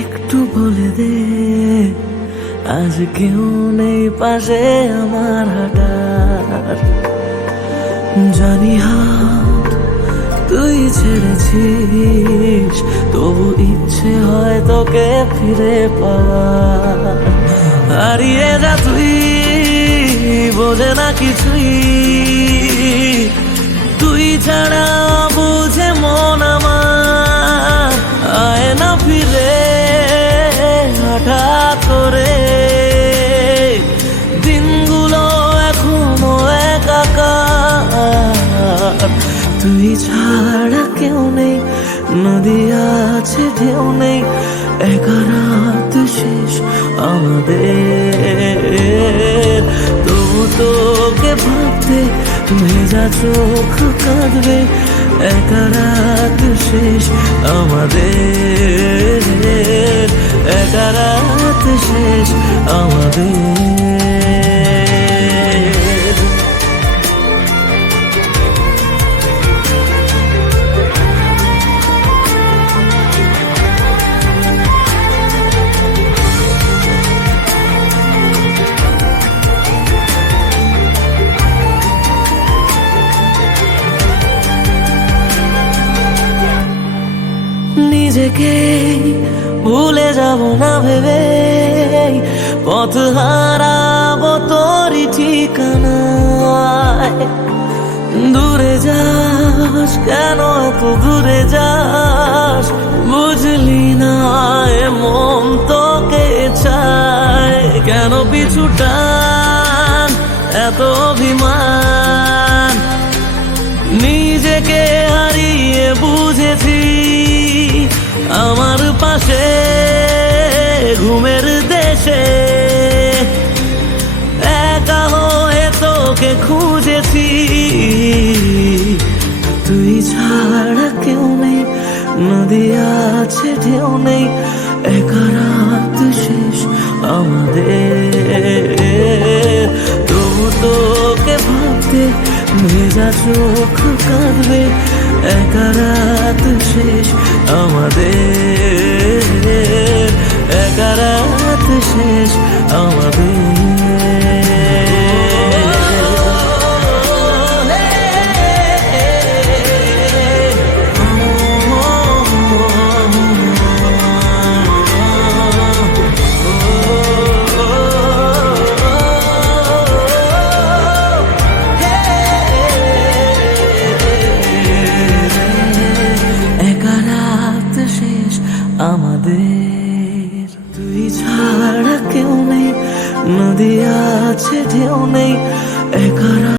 একটু বলে দে, আজ কেউ নেই পাশে আমার হাঁটার। জানি হাত তুই ছেড়েছিস, তবু ইচ্ছে হয় তোকে ফিরে পাওয়ার। হারিয়ে যা তুই, বোঝে না কিছুই, তুই ছাড়া বুঝে মন আমার। আয় না ফিরে হঠাৎ করে, দিনগুলো এখনো একাকার। তুই ছাড়া কেউ নেই, নদী আছে ঢেউ নেই, একা রাত শেষ আমাদের। তবু তোকে ভাবতে ভেজা চোখ কাঁদবে, একা রাত শেষ আমাদের, একা রাত শেষ আমাদের। নিজেকে ভুলে যাব না ভেবে, পথ হারাবো তোরই ঠিকানায়। দূরে যাস কেন, এত দূরে যাস, বুঝলি না এ মন তোকে চায়। কেন পিছু টান, এত অভিমান, নিজেকে হারিয়ে বুঝেছি আমার পাশে ঘুমের দেশে। একা হয়ে তোকে খুঁজেছি, তুই ছাড়া কেউ নেই, নদী আছে ঢেউ নেই, একা রাত শেষ আমাদের। তবু তোকে ভাবতে ভেজা চোখ কাঁদবে, একা রাত শেষ আমাদের, একা রাত শেষ আমাদের। আমাদের তুই ছাড়া কেউ নেই, নদী আছে ঢেউ নেই, একা